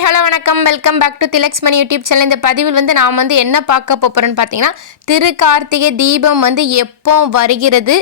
Hi hello வணக்கம். Welcome back to Tilaks Mani YouTube channel இந்த பதிவில் வந்து நாம் வந்து என்ன பார்க்க போகிறேன்னு பார்த்தீங்கன்னா திரு கார்த்திகை தீபம் வந்து எப்போ வருகிறது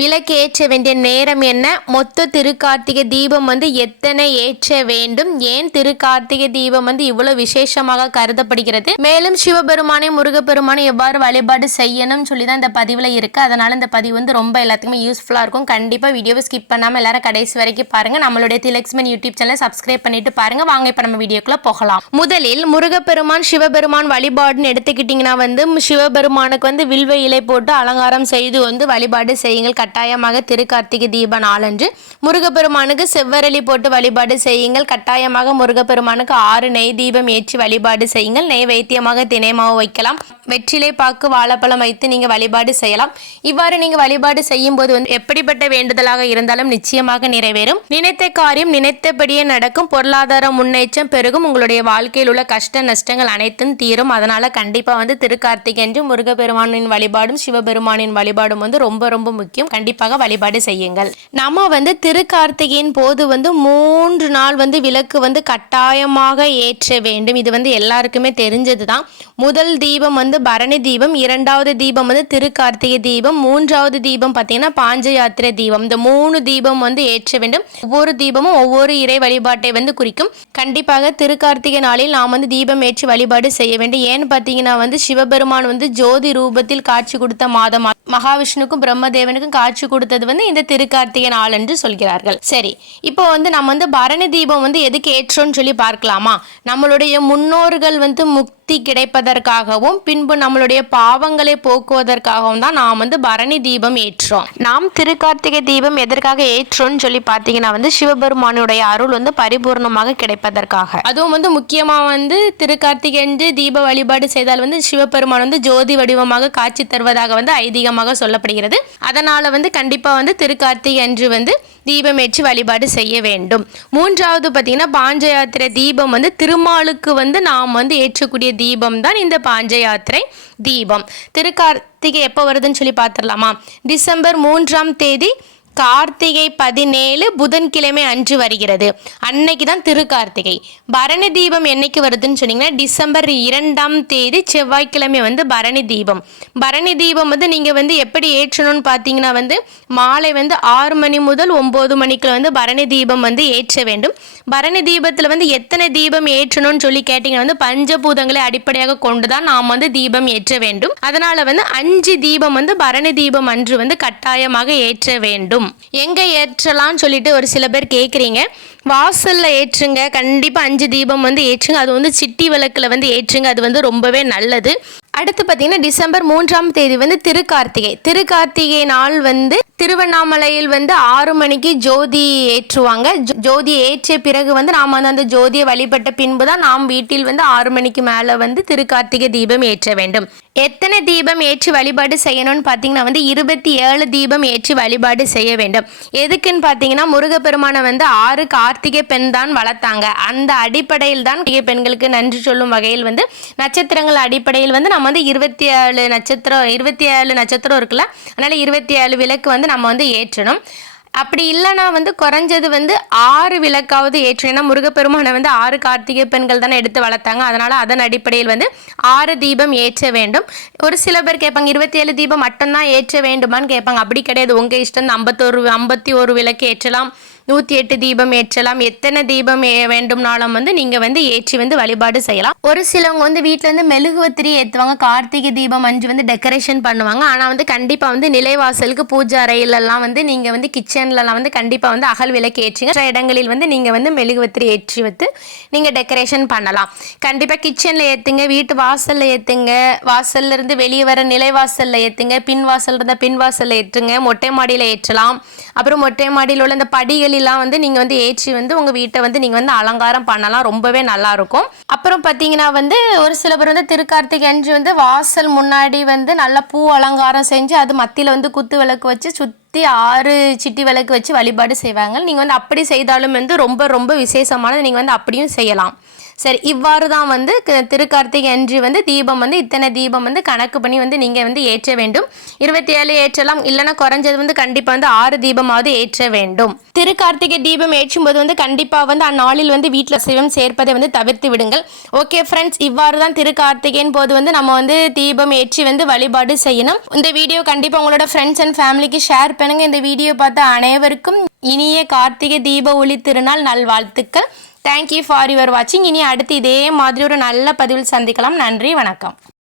விளக்கு ஏற்ற வேண்டிய நேரம் என்ன மொத்த திருக்கார்த்திகை தீபம் வந்து எத்தனை ஏற்ற வேண்டும் ஏன் திருக்கார்த்திகை தீபம் வந்து இவ்வளோ விசேஷமாக கருதப்படுகிறது? மேலும் சிவபெருமானை முருகப்பெருமானை எவ்வாறு வழிபாடு செய்யணும்னு சொல்லி தான் இந்த பதிவில் இருக்குது அதனால் இந்த பதிவு வந்து ரொம்ப எல்லாத்துக்குமே யூஸ்ஃபுல்லாக இருக்கும். கண்டிப்பாக வீடியோவை ஸ்கிப் பண்ணாமல் எல்லாரும் கடைசி வரைக்கும் பாருங்கள் நம்மளுடைய திலக்ஸ்மன் யூடியூப் சேனலை சப்ஸ்கிரைப் பண்ணிட்டு பாருங்கள் வாங்க இப்போ நம்ம வீடியோக்குள்ள போகலாம். முதலில் முருகப்பெருமான் சிவபெருமான் வழிபாடுன்னு எடுத்துக்கிட்டிங்கன்னா வந்து சிவபெருமானுக்கு வந்து வில்வ இலை போட்டு அலங்காரம் செய்து வந்து வழிபாடு செய்யுங்கள். கட்டாயமாக திருக்கார்த்திகை தீப நாளன்று முருகப்பெருமானுக்கு செவ்வரளி போட்டு வழிபாடு செய்யுங்கள். கட்டாயமாக முருகப்பெருமானுக்கு ஆறு நெய் தீபம் ஏற்றி வழிபாடு செய்யுங்கள். நெய் வைத்தியமாக தினைமாவு வைக்கலாம். வெற்றிலை பாக்கு வாழைப்பழம் வைத்து நீங்கள் வழிபாடு செய்யலாம். இவ்வாறு நீங்கள் வழிபாடு செய்யும் போது வந்து எப்படிப்பட்ட வேண்டுதலாக இருந்தாலும் நிச்சயமாக நிறைவேறும். நினைத்த காரியம் நினைத்தபடியே நடக்கும். பொருளாதார முன்னேற்றம் பெருகும். உங்களுடைய வாழ்க்கையில் உள்ள கஷ்ட நஷ்டங்கள் அனைத்தும் தீரும். அதனால் கண்டிப்பாக வந்து திருக்கார்த்திகை என்று முருகப்பெருமானின் வழிபாடும் சிவபெருமானின் வழிபாடும் வந்து ரொம்ப ரொம்ப முக்கியம். கண்டிப்பாக வழிபாடு செய்யுங்கள். நம்ம வந்து திருக்கார்த்திகையின் போது வந்து மூன்று நாள் வந்து விளக்கு வந்து கட்டாயமாக ஏற்ற வேண்டும். இது வந்து எல்லாருக்குமே தெரிஞ்சது தான் முதல் தீபம் வந்து பரணி தீபம் இரண்டாவது தீபம் வந்து திருக்கார்த்திகை தீபம் மூன்றாவது தீபம் பார்த்தீங்கன்னா பாஞ்ச யாத்திரை தீபம். இந்த மூணு தீபம் வந்து ஏற்ற வேண்டும். ஒவ்வொரு தீபமும் ஒவ்வொரு இறை வழிபாட்டை வந்து குறிக்கும். கண்டிப்பாக திருக்கார்த்திகை நாளில் நாம் வந்து தீபம் ஏற்றி வழிபாடு செய்ய வேண்டும். ஏன்னு பார்த்தீங்கன்னா வந்து சிவபெருமான் வந்து ஜோதி ரூபத்தில் காட்சி கொடுத்த மாதம் மகாவிஷ்ணுக்கும் பிரம்மதேவனுக்கும் காட்சி கொடுத்தது வந்து இந்த திருக்கார்த்திகை நாள் என்று சொல்கிறார்கள். சரி இப்போ வந்து நம்ம வந்து பரணி தீபம் வந்து எதுக்கு ஏற்றோம்னு சொல்லி பார்க்கலாமா? நம்மளுடைய முன்னோர்கள் வந்து முக்தி கிடைப்பதற்காகவும் பின்பு நம்மளுடைய பாவங்களை போக்குவதற்காகவும் தான் நாம் வந்து பரணி தீபம் ஏற்றோம். நாம் திருக்கார்த்திகை தீபம் எதற்காக ஏற்றோம்னு சொல்லி பார்த்தீங்கன்னா வந்து சிவபெருமானுடைய அருள் வந்து பரிபூர்ணமாக கிடைப்பதற்காக. அதுவும் வந்து முக்கியமாக வந்து திருக்கார்த்திகை தீப வழிபாடு செய்தால் வந்து சிவபெருமான் வந்து ஜோதி வடிவமாக காட்சி தருவதாக வந்து ஐதீகமாக சொல்லப்படுகிறது. அதனால வந்து கண்டிப்பாக வந்து திருக்கார்த்திகை அன்று வந்து தீபம் ஏற்றி வழிபாடு செய்ய வேண்டும். மூன்றாவது பார்த்தீங்கன்னா பாஞ்ச யாத்திரை தீபம் வந்து திருமாலுக்கு வந்து நாம் வந்து ஏற்றக்கூடிய தீபம் தான் இந்த பாஞ்ச யாத்திரை தீபம். திருக்கார்த்திகை எப்போ வருதுன்னு சொல்லி பார்த்துடலாமா? டிசம்பர் மூன்றாம் தேதி கார்த்திகை பதினேழு புதன்கிழமை அன்று வருகிறது. அன்னைக்கு தான் திருக்கார்த்திகை. பரணி தீபம் என்னைக்கு வருதுன்னு சொன்னீங்கன்னா டிசம்பர் இரண்டாம் தேதி செவ்வாய்க்கிழமை வந்து பரணி தீபம். பரணி தீபம் வந்து நீங்கள் வந்து எப்படி ஏற்றணும்னு பார்த்தீங்கன்னா வந்து மாலை வந்து ஆறு மணி முதல் ஒம்பது மணிக்குள்ள வந்து பரணி தீபம் வந்து ஏற்ற வேண்டும். பரணி தீபத்தில் வந்து எத்தனை தீபம் ஏற்றணும்னு சொல்லி கேட்டிங்கன்னா வந்து பஞ்சபூதங்களை அடிப்படையாக கொண்டு தான் நாம் வந்து தீபம் ஏற்ற வேண்டும். அதனால் வந்து அஞ்சு தீபம் வந்து பரணி தீபம் அன்று வந்து கட்டாயமாக ஏற்ற வேண்டும். எங்கே ஏற்றலாம்னு சொல்லிட்டு ஒரு சில பேர் கேட்குறீங்க வாசலில் ஏற்றுங்க கண்டிப்பாக அஞ்சு தீபம் வந்து ஏற்றுங்க. அது வந்து சிட்டி விளக்கில் வந்து ஏற்றுங்க அது வந்து ரொம்பவே நல்லது. அடுத்து பார்த்தீங்கன்னா டிசம்பர் மூன்றாம் தேதி வந்து திருக்கார்த்திகை. திருக்கார்த்திகை நாள் வந்து திருவண்ணாமலையில் வந்து ஆறு மணிக்கு ஜோதி ஏற்றுவாங்க. ஜோ- ஜோதி ஏற்றிய பிறகு வந்து நாம் வந்து அந்த ஜோதியை வழிபட்ட பின்பு தான் நாம் வீட்டில் வந்து ஆறு மணிக்கு மேலே வந்து திருக்கார்த்திகை தீபம் ஏற்ற வேண்டும். எத்தனை தீபம் ஏற்றி வழிபாடு செய்யணும்னு பார்த்தீங்கன்னா வந்து இருபத்தி ஏழு தீபம் ஏற்றி வழிபாடு செய்ய வேண்டும். எதுக்குன்னு பார்த்தீங்கன்னா முருகப்பெருமானை வந்து ஆறு கார்த்திகை பெண் தான் வளர்த்தாங்க. அந்த அடிப்படையில் தான் பெண்களுக்கு நன்றி சொல்லும் வகையில் வந்து நட்சத்திரங்கள் அடிப்படையில் வந்து நம்ம வந்து இருபத்தி ஏழு நட்சத்திரம் இருபத்தி ஏழு நட்சத்திரம் இருக்குல்ல அதனால் இருபத்தி ஏழு விளக்கு வந்து நம்ம வந்து ஏற்றணும். அப்படி இல்லைன்னா வந்து குறைஞ்சது வந்து ஆறு விளக்காவது ஏற்றணும். ஏன்னா முருகப்பெருமானை வந்து ஆறு கார்த்திகை பெண்கள் தானே எடுத்து வளர்த்தாங்க. அதனால் அதன் அடிப்படையில் வந்து ஆறு தீபம் ஏற்ற வேண்டும். ஒரு சில பேர் கேட்பாங்க இருபத்தி ஏழு தீபம் மட்டும்தான் ஏற்ற வேண்டுமான்னு கேட்பாங்க. அப்படி கிடையாது. உங்கள் இஷ்டம் ஐம்பத்தோரு ஐம்பத்தி ஒரு விளக்கு ஏற்றலாம். நூற்றி எட்டு தீபம் ஏற்றலாம். எத்தனை தீபம் ஏ வேண்டும்னாலும் வந்து நீங்கள் வந்து ஏற்றி வந்து வழிபாடு செய்யலாம். ஒரு சிலவங்க வந்து வீட்டில் வந்து மெழுகுவத்திரி ஏற்றுவாங்க கார்த்திகை தீபம் அஞ்சு வந்து டெக்கரேஷன் பண்ணுவாங்க. ஆனால் வந்து கண்டிப்பாக வந்து நிலைவாசலுக்கு பூஜை அறையிலெல்லாம் வந்து நீங்கள் வந்து கிச்சன்லலாம் வந்து கண்டிப்பாக வந்து அகல் விளக்கு ஏற்றுங்க. மற்ற இடங்களில் வந்து நீங்கள் வந்து மெழுகுவத்திரி ஏற்றி வந்து நீங்கள் டெக்கரேஷன் பண்ணலாம். கண்டிப்பாக கிச்சனில் ஏற்றுங்க வீட்டு வாசலில் ஏற்றுங்க வாசல்ல இருந்து வெளியே வர நிலைவாசலில் ஏற்றுங்க பின் வாசல் இருந்தால் பின் வாசலில் ஏற்றுங்க. மொட்டை மாடியில் ஏற்றலாம். அப்புறம் மொட்டை மாடியில் உள்ள இந்த படிகளெல்லாம் வந்து நீங்கள் வந்து ஏற்றி வந்து உங்கள் வீட்டை வந்து நீங்கள் வந்து அலங்காரம் பண்ணலாம். ரொம்பவே நல்லாயிருக்கும் அப்புறம் பார்த்தீங்கன்னா வந்து ஒரு சில பேர் வந்து திருக்கார்த்திகை அன்று வந்து வாசல் முன்னாடி வந்து நல்லா பூ அலங்காரம் செஞ்சு அது மத்தியில் வந்து குத்து விளக்கு வச்சு சுற்றி ஆறு சிட்டி விளக்கு வச்சு வழிபாடு செய்வாங்க. நீங்கள் வந்து அப்படி செய்தாலும் வந்து ரொம்ப ரொம்ப விசேஷமானது நீங்கள் வந்து அப்படியும் செய்யலாம். சரி இவ்வாறு தான் வந்து க- திருக்கார்த்திகை அன்று வந்து தீபம் வந்து இத்தனை தீபம் வந்து கணக்கு பண்ணி வந்து நீங்கள் வந்து ஏற்ற வேண்டும். இருபத்தி ஏழு ஏற்றலாம் இல்லைன்னா குறைஞ்சது வந்து கண்டிப்பாக வந்து ஆறு தீபமாவது ஏற்ற வேண்டும். திருக்கார்த்திகை தீபம் ஏற்றும் போது வந்து கண்டிப்பாக வந்து அந்நாளில் வந்து வீட்டில் சிவம் சேர்ப்பதை வந்து தவிர்த்து விடுங்கள். ஓகே ஃப்ரெண்ட்ஸ் இவ்வாறு தான் திருக்கார்த்திகையின் போது வந்து நம்ம வந்து தீபம் ஏற்றி வந்து வழிபாடு செய்யணும். இந்த வீடியோ கண்டிப்பாக உங்களோட ஃப்ரெண்ட்ஸ் அண்ட் ஃபேமிலிக்கு ஷேர் பண்ணுங்க. இந்த வீடியோ பார்த்த அனைவருக்கும் இனிய கார்த்திகை தீப ஒளி திருநாள் நல்வாழ்த்துக்கள். தேங்க்யூ ஃபார் யுவர் வாட்சிங் இனி அடுத்து இதே மாதிரி ஒரு நல்ல பதிவில் சந்திக்கலாம். நன்றி வணக்கம்.